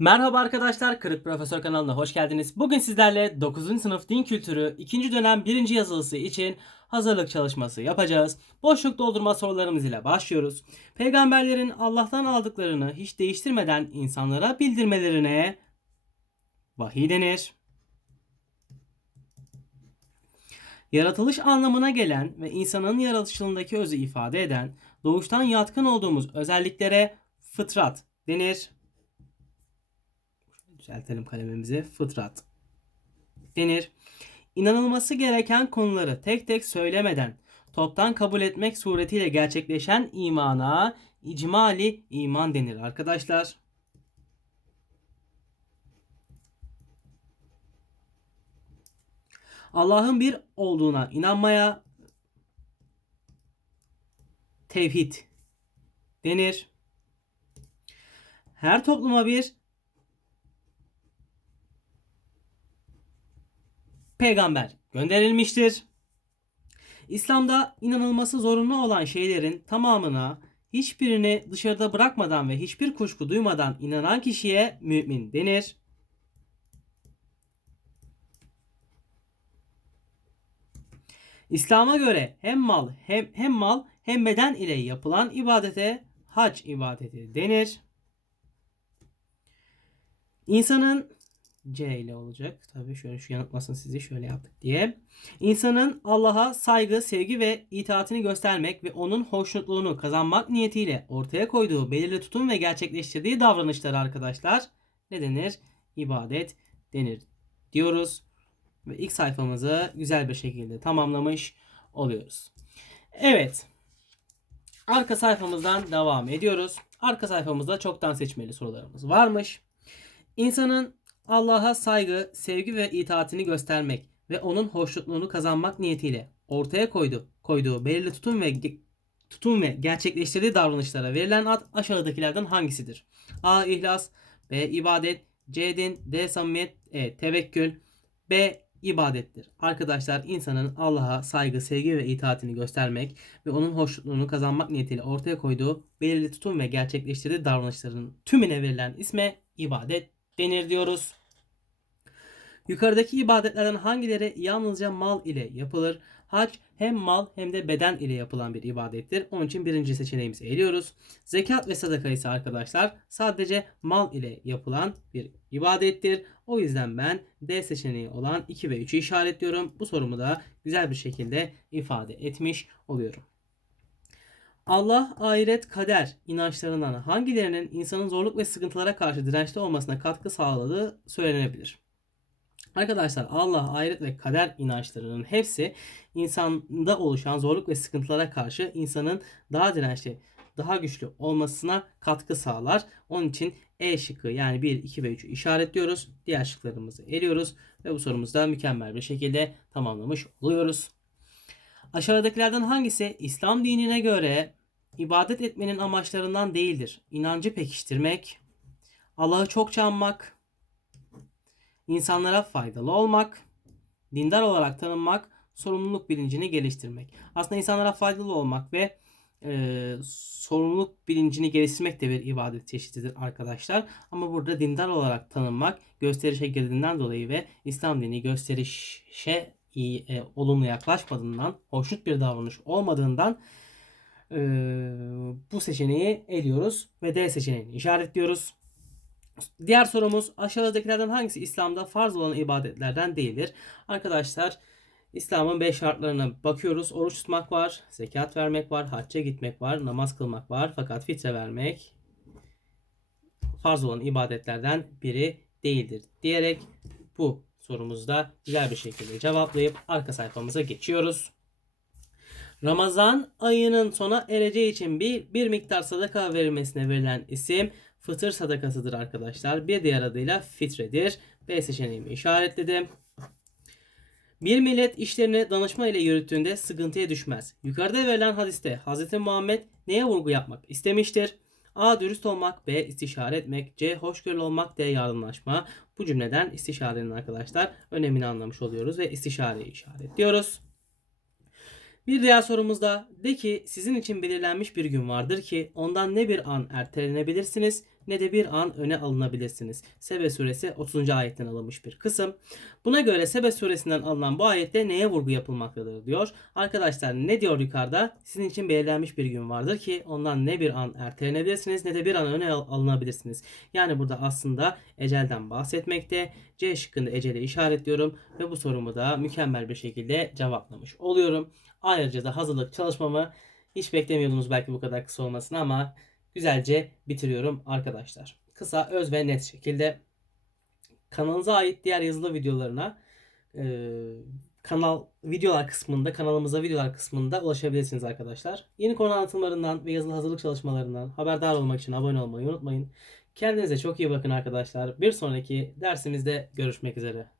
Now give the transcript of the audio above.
Merhaba arkadaşlar, Kırık Profesör kanalına hoş geldiniz. Bugün sizlerle 9. sınıf din kültürü 2. dönem 1. yazılısı için hazırlık çalışması yapacağız. Boşluk doldurma sorularımız ile başlıyoruz. Peygamberlerin Allah'tan aldıklarını hiç değiştirmeden insanlara bildirmelerine vahiy denir. Yaratılış anlamına gelen ve insanın yaratılışındaki özü ifade eden doğuştan yatkın olduğumuz özelliklere fıtrat denir. Düzeltelim kalemimizi. Fıtrat denir. İnanılması gereken konuları tek tek söylemeden toptan kabul etmek suretiyle gerçekleşen imana icmali iman denir arkadaşlar. Allah'ın bir olduğuna inanmaya tevhid denir. Her topluma bir peygamber gönderilmiştir. İslam'da inanılması zorunlu olan şeylerin tamamına hiçbirini dışarıda bırakmadan ve hiçbir kuşku duymadan inanan kişiye mümin denir. İslam'a göre hem mal hem hem mal hem beden ile yapılan ibadete hac ibadeti denir. İnsanın C ile olacak. Tabii şöyle şu yanıltmasın sizi şöyle yaptık diye. İnsanın Allah'a saygı, sevgi ve itaatini göstermek ve onun hoşnutluğunu kazanmak niyetiyle ortaya koyduğu belirli tutum ve gerçekleştirdiği davranışlar arkadaşlar ne denir? İbadet denir diyoruz. Ve ilk sayfamızı güzel bir şekilde tamamlamış oluyoruz. Evet. Arka sayfamızdan devam ediyoruz. Arka sayfamızda çoktan seçmeli sorularımız varmış. İnsanın Allah'a saygı, sevgi ve itaatini göstermek ve onun hoşnutluğunu kazanmak niyetiyle ortaya koydu, koyduğu belirli tutum ve tutum ve gerçekleştirdiği davranışlara verilen ad aşağıdakilerden hangisidir? A. İhlas B. ibadet C. Din D. Samimiyet E. Tevekkül B. ibadettir. Arkadaşlar insanın Allah'a saygı, sevgi ve itaatini göstermek ve onun hoşnutluğunu kazanmak niyetiyle ortaya koyduğu belirli tutum ve gerçekleştirdiği davranışların tümüne verilen isme ibadet denir diyoruz. Yukarıdaki ibadetlerden hangileri yalnızca mal ile yapılır? Hac hem mal hem de beden ile yapılan bir ibadettir. Onun için birinci seçeneğimizi eliyoruz. Zekat ve sadaka ise arkadaşlar sadece mal ile yapılan bir ibadettir. O yüzden ben D seçeneği olan 2 ve 3'ü işaretliyorum. Bu sorumu da güzel bir şekilde ifade etmiş oluyorum. Allah, ahiret, kader inançlarından hangilerinin insanın zorluk ve sıkıntılara karşı dirençli olmasına katkı sağladığı söylenebilir. Arkadaşlar Allah, ahiret ve kader inançlarının hepsi insanda oluşan zorluk ve sıkıntılara karşı insanın daha dirençli, daha güçlü olmasına katkı sağlar. Onun için E şıkkı yani 1, 2 ve 3'ü işaretliyoruz. Diğer şıklarımızı eliyoruz ve bu sorumuzu da mükemmel bir şekilde tamamlamış oluyoruz. Aşağıdakilerden hangisi İslam dinine göre ibadet etmenin amaçlarından değildir? İnancı pekiştirmek, Allah'ı çokça anmak, insanlara faydalı olmak, dindar olarak tanınmak, sorumluluk bilincini geliştirmek. Aslında insanlara faydalı olmak ve e, sorumluluk bilincini geliştirmek de bir ibadet çeşididir arkadaşlar. Ama burada dindar olarak tanınmak gösterişe girdiğinden dolayı ve İslam dini gösterişe iyi, e, olumlu yaklaşmadığından, hoşnut bir davranış olmadığından e, bu seçeneği eliyoruz ve D seçeneğini işaretliyoruz. Diğer sorumuz aşağıdakilerden hangisi İslam'da farz olan ibadetlerden değildir? Arkadaşlar İslam'ın 5 şartlarına bakıyoruz. Oruç tutmak var, zekat vermek var, hacca gitmek var, namaz kılmak var. Fakat fitre vermek farz olan ibadetlerden biri değildir diyerek bu sorumuzda güzel bir şekilde cevaplayıp arka sayfamıza geçiyoruz. Ramazan ayının sona ereceği için bir, bir miktar sadaka verilmesine verilen isim fıtır sadakasıdır arkadaşlar. Bir diğer adıyla fitredir. B seçeneğimi işaretledim. Bir millet işlerini danışma ile yürüttüğünde sıkıntıya düşmez. Yukarıda verilen hadiste Hz. Muhammed neye vurgu yapmak istemiştir? A. Dürüst olmak. B. istişare etmek. C. Hoşgörülü olmak. D. Yardımlaşma. Bu cümleden istişarenin arkadaşlar önemini anlamış oluyoruz ve istişareyi işaretliyoruz. Bir diğer sorumuzda de ki sizin için belirlenmiş bir gün vardır ki ondan ne bir an ertelenebilirsiniz ne de bir an öne alınabilirsiniz. Sebe suresi 30. ayetten alınmış bir kısım. Buna göre Sebe suresinden alınan bu ayette neye vurgu yapılmaktadır diyor. Arkadaşlar ne diyor yukarıda? Sizin için belirlenmiş bir gün vardır ki ondan ne bir an ertelenebilirsiniz ne de bir an öne al- alınabilirsiniz. Yani burada aslında ecelden bahsetmekte. C şıkkında eceli işaretliyorum ve bu sorumu da mükemmel bir şekilde cevaplamış oluyorum. Ayrıca da hazırlık çalışmamı hiç beklemiyordunuz belki bu kadar kısa olmasını ama güzelce bitiriyorum arkadaşlar. Kısa, öz ve net şekilde kanalınıza ait diğer yazılı videolarına e, kanal videolar kısmında kanalımıza videolar kısmında ulaşabilirsiniz arkadaşlar. Yeni konu anlatımlarından ve yazılı hazırlık çalışmalarından haberdar olmak için abone olmayı unutmayın. Kendinize çok iyi bakın arkadaşlar. Bir sonraki dersimizde görüşmek üzere.